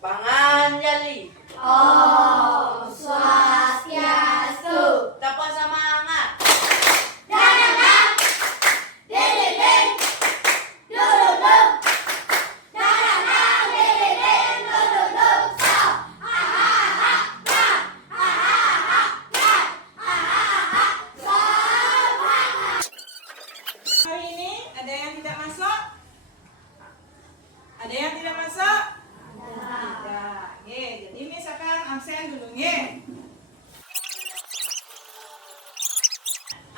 Panganjali. Om Swastiastu. Tapa semangat. Danang, dililing, duduk. Danang, dililing, duduk. So, Hari ini ada yang tidak masuk? Ada yang tidak masuk? Tidak. Jadi Miss akan absen dulu nge.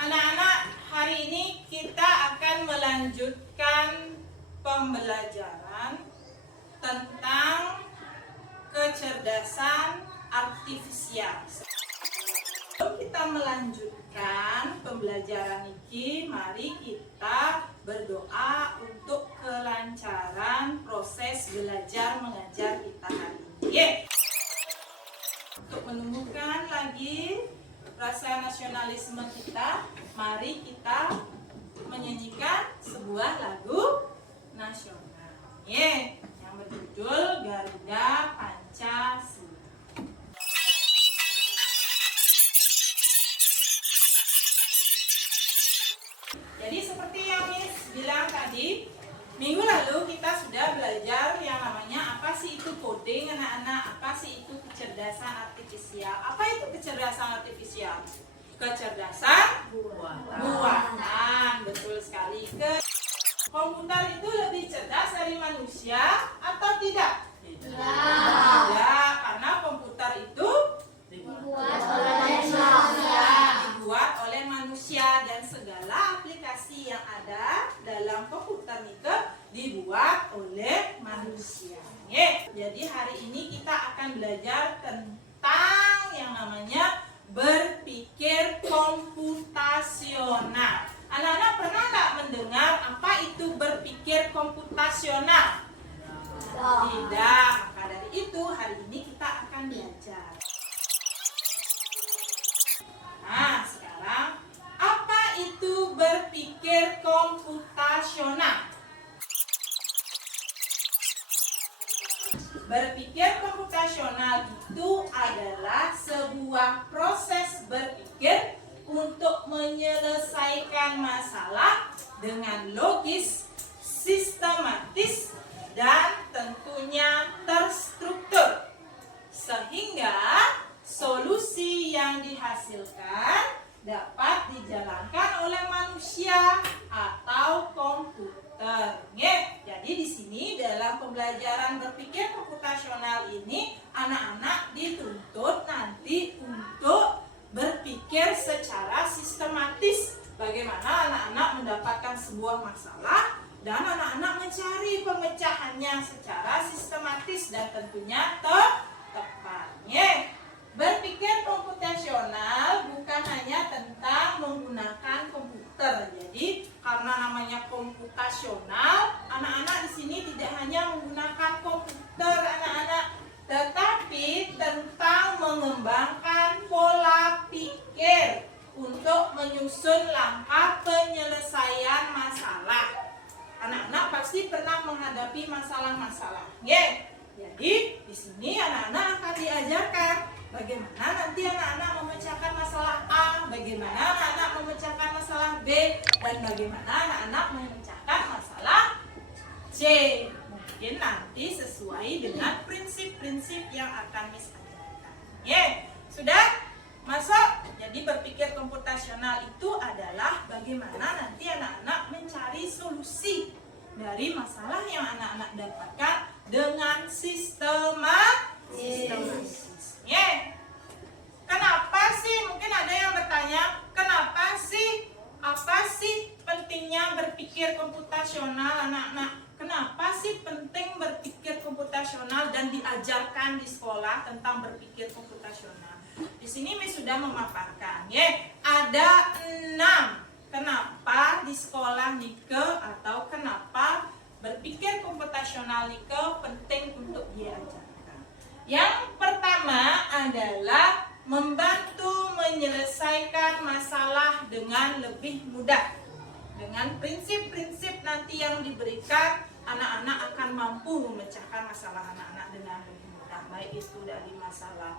Anak-anak, hari ini kita akan melanjutkan pembelajaran tentang kecerdasan artifisial. Sebelum kita melanjutkan pembelajaran ini, mari kita berdoa untuk kelancaran proses belajar mengajar kita hari ini. Untuk menumbuhkan lagi rasa nasionalisme kita, mari kita menyanyikan sebuah lagu nasional yang berjudul Garuda Pancasila. Jadi seperti yang Miss bilang tadi, minggu lalu kita sudah belajar yang namanya apa sih itu coding anak-anak, apa sih itu kecerdasan artifisial. Apa itu kecerdasan artifisial? Kecerdasan buatan, betul sekali. Komputer itu lebih cerdas dari manusia atau tidak? Tidak, karena komputer itu dibuat oleh manusia dan segala aplikasi yang ada dalam komputer itu dibuat oleh manusia. Jadi hari ini kita akan belajar tentang yang namanya berpikir komputasional. Anak-anak pernah nggak mendengar apa itu berpikir komputasional? Tidak. Maka dari itu hari ini kita akan belajar. Nah, sekarang apa itu berpikir komputasional? Berpikir komputasional itu adalah sebuah proses berpikir untuk menyelesaikan masalah dengan logis, sistematis, dan tentunya terstruktur. Sehingga solusi yang dihasilkan dapat dijalankan oleh manusia atau komputer. Jadi di sini dalam pembelajaran berpikir komputasional ini anak-anak dituntut nanti untuk berpikir secara sistematis. Bagaimana anak-anak mendapatkan sebuah masalah dan anak-anak mencari pemecahannya secara sistematis dan tentunya tepat. Berpikir komputasional bukan hanya tentang menggunakan komputer. Jadi karena namanya komputasional, anak-anak di sini tidak hanya menggunakan komputer anak-anak, tetapi tentang mengembangkan pola pikir untuk menyusun langkah penyelesaian masalah. Anak-anak pasti pernah menghadapi masalah-masalah. Jadi di sini anak-anak akan diajarkan bagaimana nanti anak-anak memecahkan masalah A, bagaimana anak-anak memecahkan masalah B, dan bagaimana anak-anak memecahkan masalah C. Mungkin nanti sesuai dengan prinsip-prinsip yang akan Miss ajarkan. Sudah masuk? Jadi berpikir komputasional itu adalah bagaimana nanti anak-anak mencari solusi dari masalah yang anak-anak dapatkan dengan sistematis. Kenapa sih? Mungkin ada yang bertanya, kenapa sih? Apa sih pentingnya berpikir komputasional anak-anak? Kenapa sih penting berpikir komputasional dan diajarkan di sekolah tentang berpikir komputasional? Di sini Miss sudah memaparkan, ada 6 kenapa di sekolah Nike atau kenapa berpikir komputasional Nike penting untuk diajarkan. Yang pertama adalah membantu menyelesaikan masalah dengan lebih mudah. Dengan prinsip-prinsip nanti yang diberikan, anak-anak akan mampu memecahkan masalah anak-anak dengan lebih mudah. mudah, baik itu dari masalah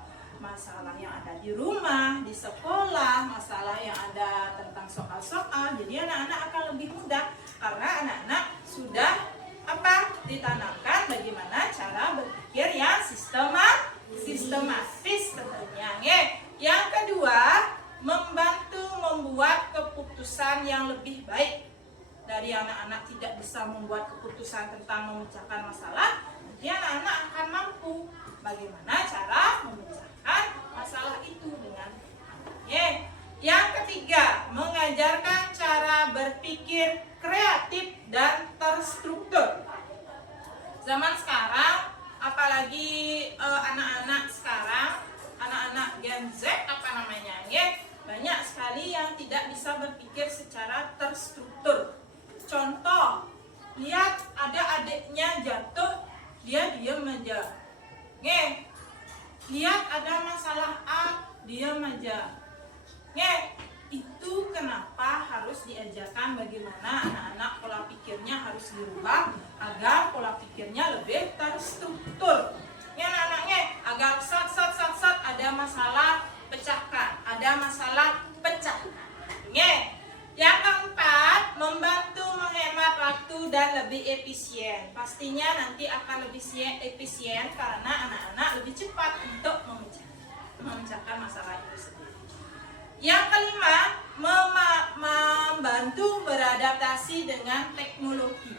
yang ada di rumah, di sekolah, masalah yang ada tentang soal-soal. Jadi anak-anak akan lebih mudah karena anak-anak sudah ditanamkan bagaimana cara berpikir yang sistematis tentunya. Yang kedua, membantu membuat keputusan yang lebih baik. Dari anak-anak tidak bisa membuat keputusan tentang memecahkan masalah, nanti anak-anak akan mampu bagaimana cara memecahkan masalah itu dengan Yang ketiga, mengajarkan cara berpikir kreatif dan terstruktur. Zaman sekarang, apalagi anak-anak sekarang, anak-anak Gen Z banyak sekali yang tidak bisa berpikir secara terstruktur. Contoh, lihat ada adiknya jatuh, dia diam aja. Lihat ada masalah A, diam aja. Itu kenapa harus diajarkan bagaimana anak-anak pola pikirnya harus dirubah agar pola pikirnya lebih terstruktur. Anak-anaknya agar sat ada masalah pecahkan, ada masalah pecahkan. Yang keempat, membantu menghemat waktu dan lebih efisien. Pastinya nanti akan lebih efisien karena anak-anak lebih cepat untuk memecahkan masalah itu sendiri. Yang kelima, membantu beradaptasi dengan teknologi.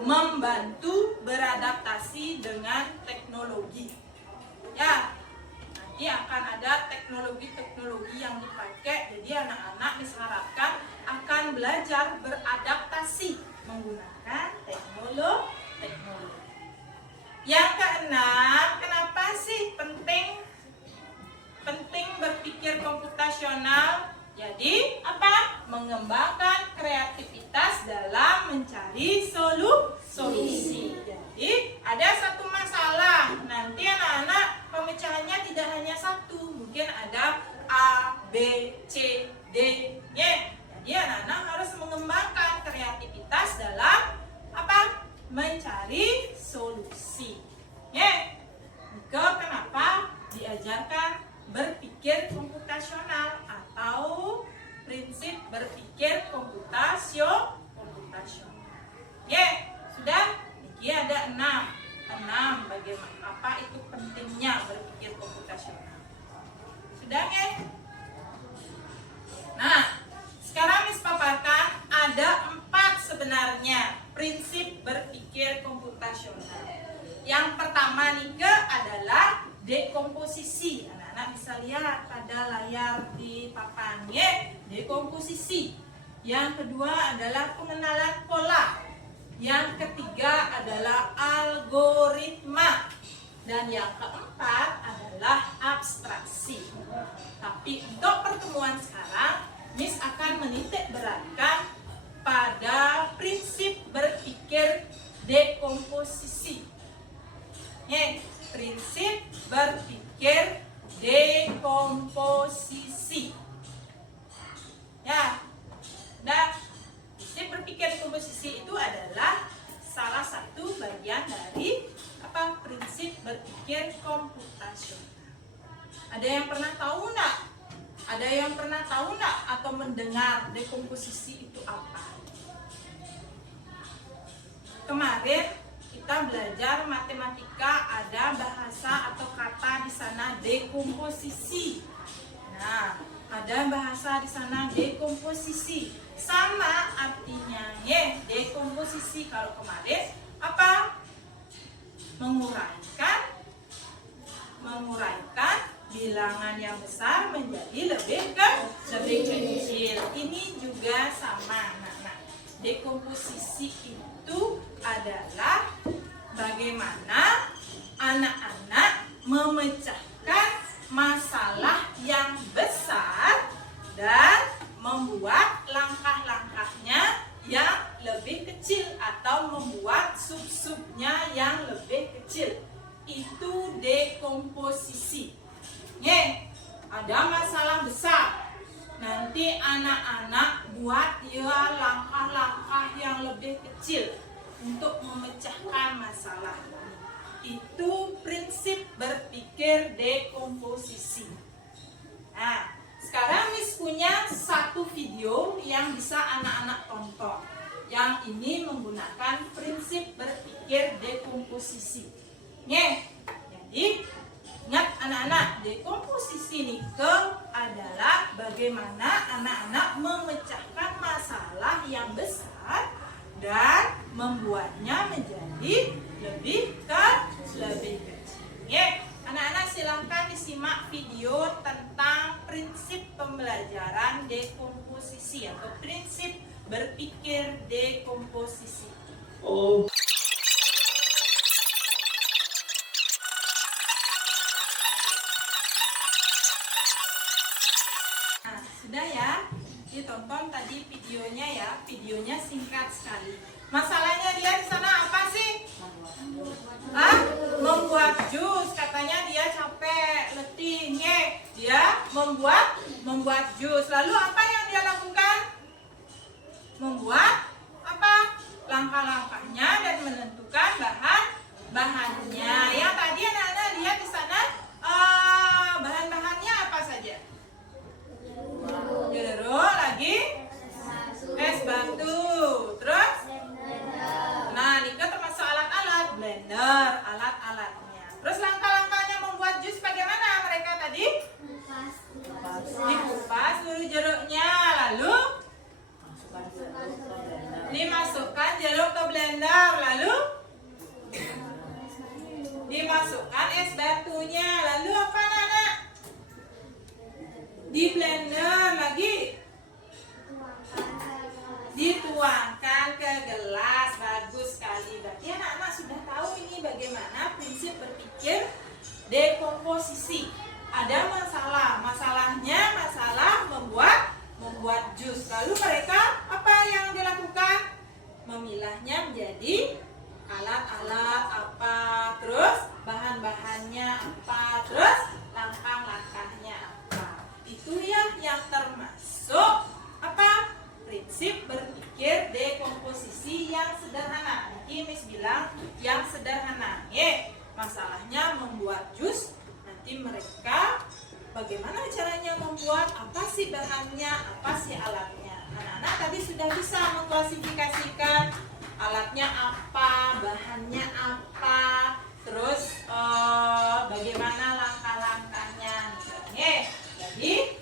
Membantu beradaptasi dengan teknologi. Nanti akan ada teknologi yang dipakai, jadi anak-anak diharapkan akan belajar beradaptasi menggunakan teknologi. Yang keenam, kenapa sih penting berpikir komputasional? Jadi mengembangkan kreativitas dalam mencari solusi. Jadi ada satu masalah, nanti anak-anak pemecahannya tidak hanya satu, mungkin ada A, B, C, D, Y. Jadi anak-anak harus mengembangkan kreativitas dalam mencari solusi. Kenapa diajarkan berpikir komputasional atau prinsip berpikir komputasional. Sudah? Ini ada 6 bagaimana itu pentingnya berpikir komputasional. Sudah Nah, sekarang Miss paparkan ada 4 sebenarnya prinsip berpikir komputasional. Yang pertama adalah dekomposisi. Anak-anak bisa lihat pada layar di papan dekomposisi. Yang kedua adalah pengenalan pola. Yang ketiga adalah algoritma. Dan yang keempat adalah abstraksi. Tapi untuk pertemuan sekarang, Miss akan menitik beratkan pada prinsip berpikir dekomposisi. Prinsip berpikir dekomposisi. Prinsip berpikir dekomposisi itu adalah salah satu bagian dari prinsip berpikir komputasional. Ada yang pernah tahu enggak? Atau mendengar dekomposisi itu apa? Kemarin kita belajar matematika, ada bahasa atau kata di sana dekomposisi. Nah, ada bahasa di sana dekomposisi. Sama artinya dekomposisi. Kalau kemarin menguraikan bilangan yang besar menjadi lebih kecil. Ini juga sama. Dekomposisi itu adalah bagaimana anak-anak memecahkan masalah yang besar dan membuat langkah-langkahnya yang lebih kecil atau membuat sub-subnya yang lebih kecil. Itu dekomposisi. Ada masalah besar, nanti anak-anak buat langkah-langkah yang lebih kecil untuk memecahkan masalah ini. itu prinsip berpikir dekomposisi. Nah, sekarang Miss punya satu video yang bisa anak-anak tonton. Yang ini menggunakan prinsip berpikir dekomposisi. Jadi ingat anak-anak, dekomposisi nikel adalah bagaimana anak-anak memecahkan masalah yang besar dan membuatnya menjadi lebih kecil. Anak-anak silahkan disimak video tentang prinsip pembelajaran dekomposisi atau prinsip berpikir dekomposisi. Nah, sudah ya, ditonton tadi videonya ya, videonya singkat sekali. Masalahnya dia di sana apa sih? Membuat jus, katanya dia capek, letih, dia membuat jus. Lalu apa yang dia lakukan? Membuat apa? Langkah-langkahnya dan menentukan bahan-bahannya. Yang tadi anak-anak lihat di sana bahan-bahannya apa saja? Jeruk, lagi es batu, terus nah ini termasuk alat-alat, blender, alat-alatnya. Terus langkah-langkahnya membuat jus bagaimana mereka tadi? Dikupas dulu jeruknya, lalu dimasukkan jeruk ke blender, lalu dimasukkan es batunya, lalu apa anak? Di blender lagi, dituangkan ke gelas. Bagus sekali. Berarti anak-anak sudah tahu ini bagaimana prinsip berpikir dekomposisi. Ada masalahnya masalah membuat jus. Lalu mereka apa yang dilakukan? Memilahnya menjadi alat-alat apa, terus bahan-bahannya apa, terus langkah-langkahnya apa. Itu ya yang termasuk apa? Prinsip berpikir dekomposisi yang sederhana. Ini Miss bilang yang sederhana. Masalahnya membuat jus. Nanti mereka bagaimana caranya membuat, apa sih bahannya, apa sih alatnya. Anak-anak tadi sudah bisa mengklasifikasikan alatnya apa, bahannya apa, terus bagaimana langkah-langkahnya. Jadi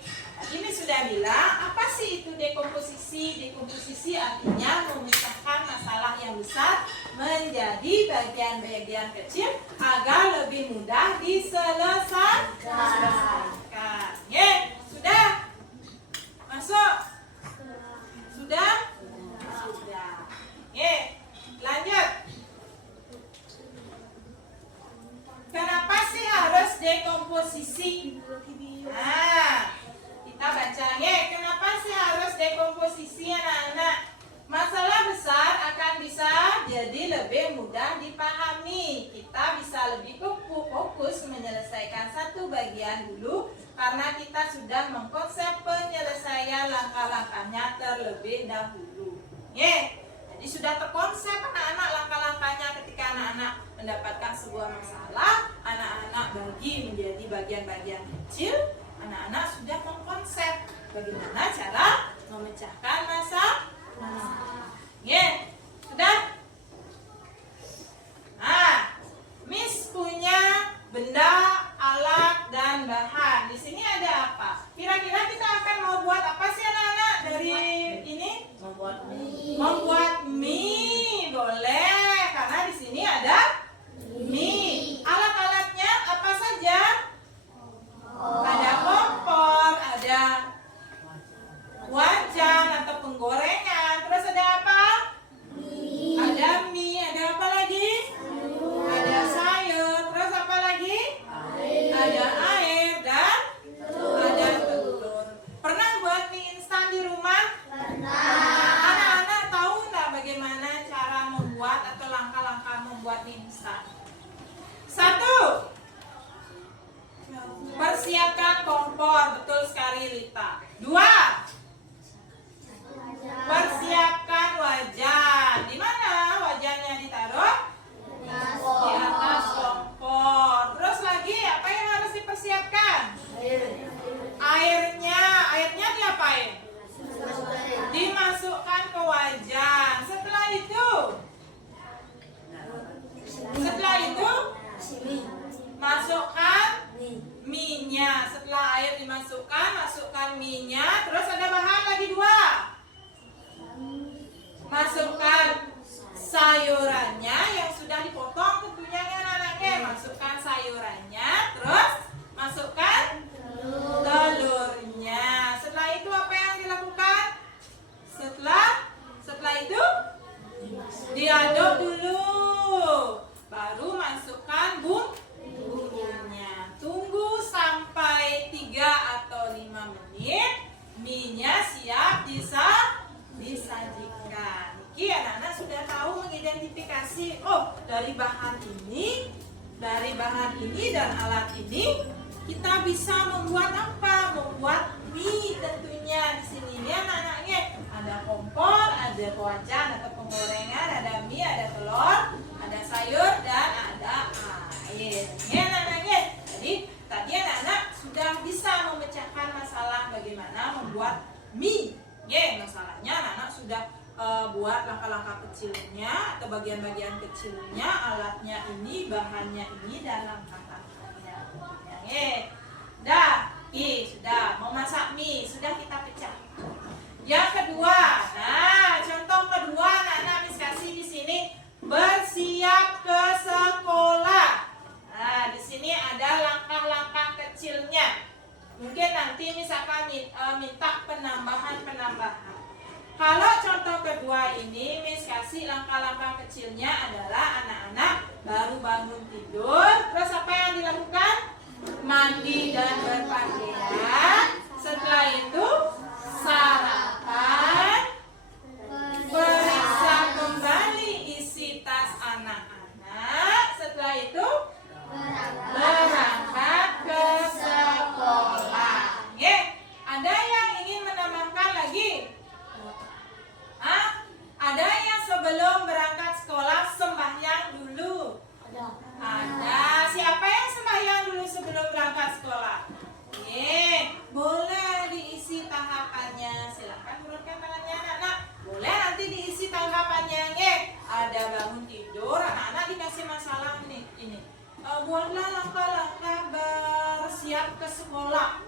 ini sudah bilang apa sih itu dekomposisi? Dekomposisi artinya memisahkan masalah yang besar menjadi bagian-bagian kecil agar lebih mudah diselesaikan. Sudah? Masuk? Sudah? Sudah. Lanjut. Kenapa sih harus dekomposisi? Nah, kita baca kenapa sih harus dekomposisi anak-anak? Masalah besar akan bisa jadi lebih mudah dipahami. Kita bisa lebih fokus menyelesaikan satu bagian dulu karena kita sudah mengkonsep penyelesaian langkah-langkahnya terlebih dahulu. Jadi sudah terkonsep anak-anak langkah-langkahnya ketika anak-anak mendapatkan sebuah masalah, anak-anak bagi menjadi bagian-bagian kecil. Anak-anak sudah mengkonsep bagaimana cara memecahkan masalah. Sudah? Nah, Miss punya benda, alat, dan bahan. Di sini ada apa? Kira-kira kita akan mau buat apa sih anak-anak dari ini? Membuat mie. Boleh, karena di sini ada mie. Alat-alatnya apa saja? Ada kompor, ada wajan atau penggorengan. Terus ada apa? Ada mie, ada apa lagi? Ada sayur. Terus apa lagi? Ada air dan ada telur. Pernah buat mie instan di rumah? Anak-anak tahu nggak bagaimana cara membuat atau langkah-langkah membuat mie instan? 1. Persiapkan kompor, betul sekali Lita. 2. Persiapkan wajan. Di mana wajannya ditaruh? Di atas kompor. Masukkan sayurannya yang sudah dipotong tentunya ya anak-anaknya. Masukkan sayurannya, terus masukkan telurnya. Setelah itu apa yang dilakukan? Setelah itu diaduk dulu. Baru masukkan bumbunya. Tunggu sampai 3 atau 5 menit. Mie-nya siap disajikan. Niki anak-anak sudah tahu mengidentifikasi. Oh, dari bahan ini dan alat ini kita bisa membuat apa? Membuat mie tentunya. Di sini ini anak-anaknya ada kompor, ada wajan atau penggorengan, ada mie, ada telur, ada sayur dan ada air. Ya anak-anaknya. Jadi tadi anak-anak sudah bisa memecahkan masalah bagaimana membuat mie. Ya, masalahnya anak-anak sudah buat langkah-langkah kecilnya atau bagian-bagian kecilnya, alatnya ini, bahannya ini, dan langkah-langkahnya. Sudah memasak mie, sudah kita pecah. Yang kedua, nah contoh kedua anak-anak Miss kasih di sini bersiap ke sekolah. Nah di sini ada langkah-langkah kecilnya. Mungkin nanti misalkan minta penambahan. Kalau contoh kedua ini Miss kasih langkah-langkah kecilnya adalah anak-anak baru bangun tidur. Terus apa yang dilakukan? Mandi dan berpakaian. Setelah itu sarapan. Periksa kembali isi tas anak-anak. Setelah itu berangkat ke sekolah. Ada yang ingin menambahkan lagi? Ada yang sebelum berangkat sekolah sembahyang dulu? Ada. Siapa yang sembahyang dulu sebelum berangkat sekolah? Boleh diisi tahapannya. Silakan turunkan tangannya anak-anak. Boleh nanti diisi tahapannya. Ada bangun tidur, anak-anak dikasih masalah ini. Buatlah langkah-langkah bersiap ke sekolah.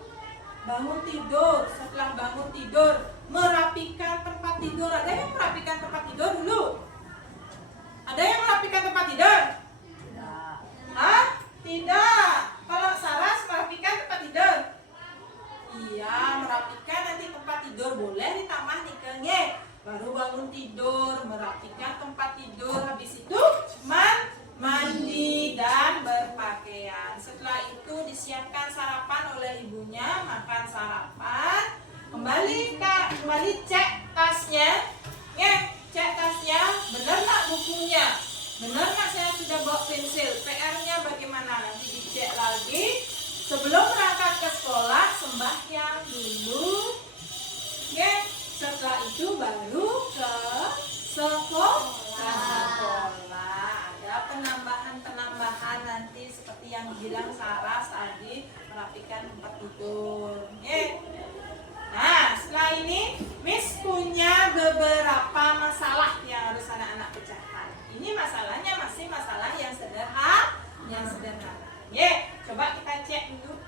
Bangun tidur, setelah bangun tidur merapikan tempat tidur. Ada yang merapikan tempat tidur dulu? Ada yang merapikan tempat tidur? Tidak. Kalau Saras merapikan tempat tidur? Iya, merapikan nanti tempat tidur. Boleh ditambah nih baru bangun tidur, merapikan tempat tidur. Habis itu mandi dan berpakaian. Setelah itu disiapkan sarapan oleh ibunya, makan sarapan. Kembali cek tasnya. Cek tasnya, benar nggak bukunya? Benar nggak saya sudah bawa pensil? PR-nya bagaimana? Nanti dicek lagi. Sebelum berangkat ke sekolah, sembahyang dulu. Setelah itu baru ke sekolah. Ada penambahan nanti seperti yang bilang Saras tadi, merapikan tempat tidur. Nah, setelah ini Miss punya beberapa masalah yang harus anak-anak pecahkan. Ini masalahnya masih masalah yang sederhana. Coba kita cek dulu.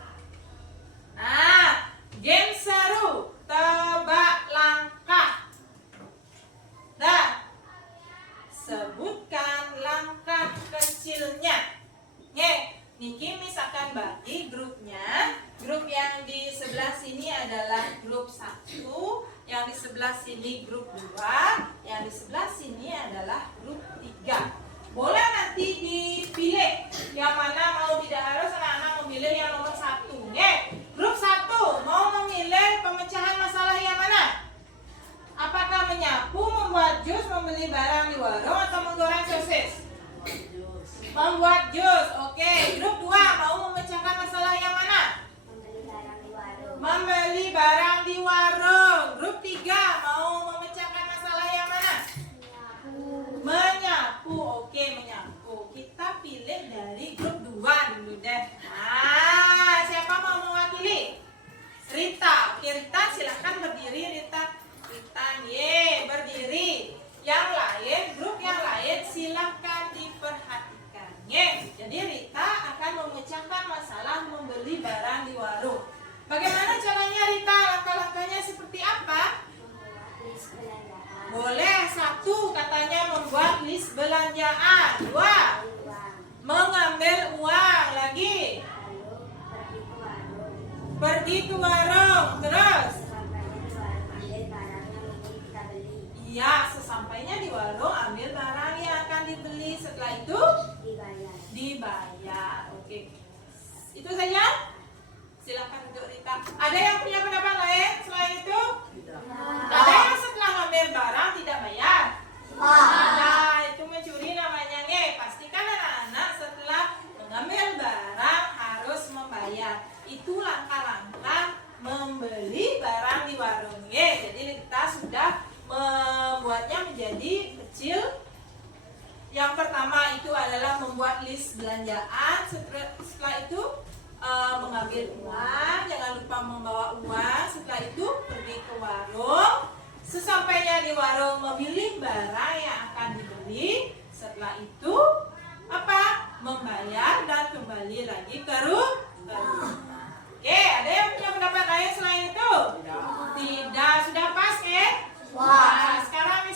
Nah, game seru, tebak langkah. Sebutkan langkah kecilnya. Niki Miss akan bagi grupnya. Grup yang di sebelah sini adalah grup 1, yang di sebelah sini grup 2, yang di sebelah sini adalah grup 3. Boleh nanti dipilih yang mana, mau tidak harus anak-anak memilih yang nomor 1. Grup 1 mau memilih pemecahan masalah yang mana? Apakah menyapu, membuat jus, membeli barang di warung, atau menggoreng sosis? Membuat jus. Oke. Grup 2 mau memecahkan masalah yang mana? Membeli barang di warung. Grup 3 mau memecahkan masalah yang mana? Menyapu. Oke, menyapu. Kita pilih dari grup 2 dulu deh. Nah, siapa mau mewakili? Rita. Oke, Rita silahkan berdiri, Rita. Berdiri. Yang lain, grup yang lain silahkan diperhatikan. Jadi Rita akan membuat list belanjaan. 2. Mengambil uang. Lagi. Pergi ke warung. Terus. Iya, sesampainya di warung ambil barang yang akan dibeli. Setelah itu dibayar. Oke. Itu saja. Silakan untuk Rita. Ada yang punya pendapat lain selain itu? Ada yang setelah ngambil barang tidak bayar? Nah, itu mencuri namanya nge. Pastikan anak-anak setelah mengambil barang harus membayar. Itu langkah-langkah membeli barang di warung nge. Jadi kita sudah membuatnya menjadi kecil. Yang pertama itu adalah membuat list belanjaan. Setelah itu mengambil uang, jangan lupa membawa uang. Setelah itu pergi ke warung. Sesampainya di warung memilih barang yang akan dibeli. Setelah itu apa? Membayar dan kembali lagi ke rumah. Oke, ada yang punya pendapat lain selain itu? Tidak, sudah pas ya? Nah, sekarang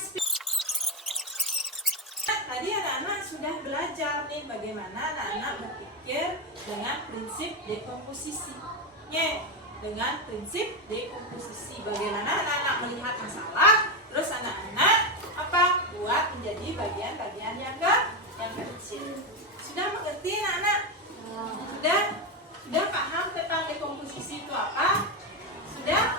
tadi anak-anak sudah belajar nih bagaimana anak-anak berpikir dengan prinsip dekomposisi. Dengan prinsip dekomposisi, bagaimana anak-anak melihat masalah, terus anak-anak apa? Buat menjadi bagian-bagian yang kecil. Sudah mengerti anak-anak? Sudah paham tentang dekomposisi itu apa? Sudah?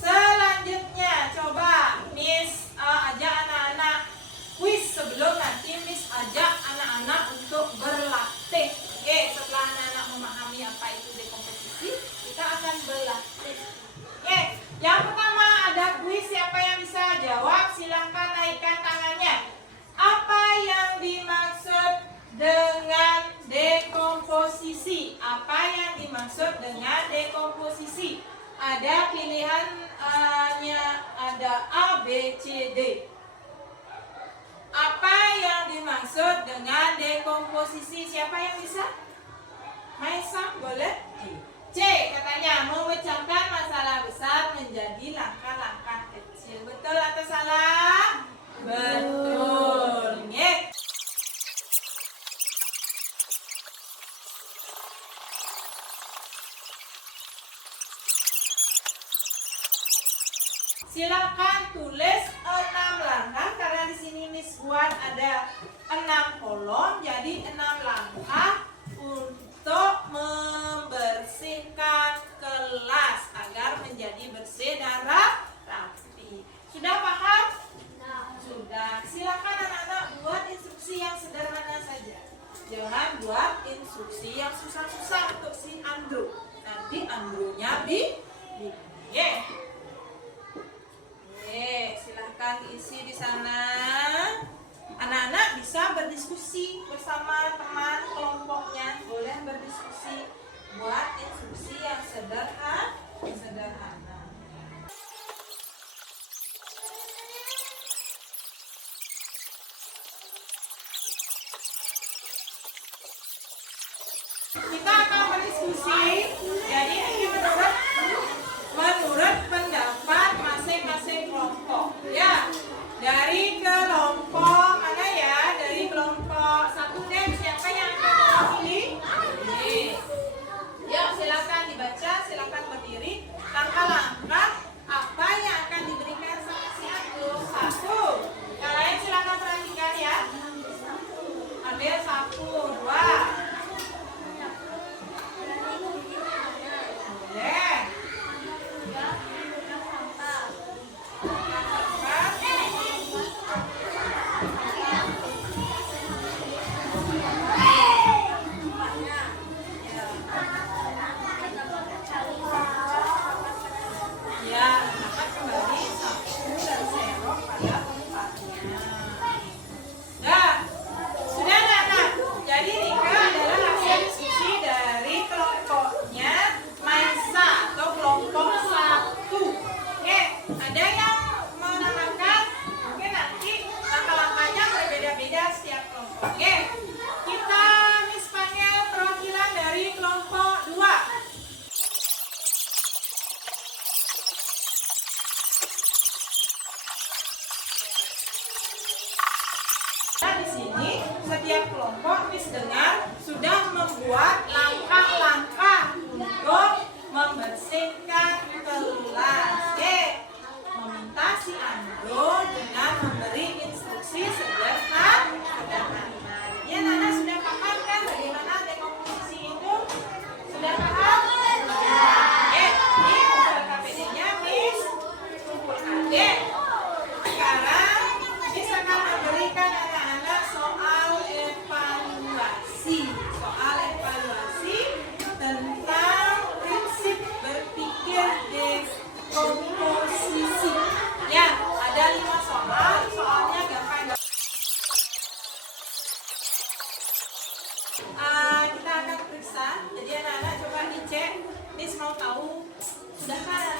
Selanjutnya coba Miss ajak anak-anak kuis sebelum nanti Miss ajak anak-anak untuk berlatih. Setelah anak-anak memahami apa itu dekomposisi, kita akan berlatih. Yang pertama ada kuis. Siapa yang bisa jawab? Silahkan naikkan tangannya. Apa yang dimaksud dengan dekomposisi? Apa yang dimaksud dengan dekomposisi? Ada pilihannya, ada A, B, C, D. Apa yang dimaksud dengan dekomposisi? Siapa yang bisa? Maisa, boleh? C katanya memecahkan masalah besar menjadi langkah-langkah kecil. Betul atau salah? Betul. Silakan tulis 6 langkah karena di sini Miss buat ada 6 kolom, jadi 6 langkah untuk membersihkan kelas agar menjadi bersih dan rapi. Sudah paham? Sudah. Silakan anak-anak buat instruksi yang sederhana saja. Jangan buat instruksi yang susah-susah untuk si Andrew. Nanti Andrew-nya silahkan isi di sana. Anak-anak bisa berdiskusi bersama teman kelompoknya, boleh berdiskusi, buat instruksi yang sederhana. Kita akan berdiskusi. Jadi ini menurut pendapat masing-masing kelompok. Ya, dari kelompok mana ya? Dari kelompok 1 deh. Siapa yang akan mewakili? Yuk, silakan dibaca, silakan berdiri. Langkah sini setiap kelompok Miss dengar sudah membuat langkah-langkah untuk membersihkan kelas. Meminta si Andro dengan memberi instruksi sederhana. Ya, Nana sudah paham kan bagaimana dekomposisi itu? Sudah paham? Ini usul KPD-nya Miss kumpulkan. Sekarang Miss akan memberikan anak-anak soal evaluasi. Soal evaluasi tentang prinsip berpikir dekomposisi. Ya, ada 5 soal. Soalnya gampang. Kita akan periksa. Jadi anak-anak coba dicek. Miss mau tahu, sudahkah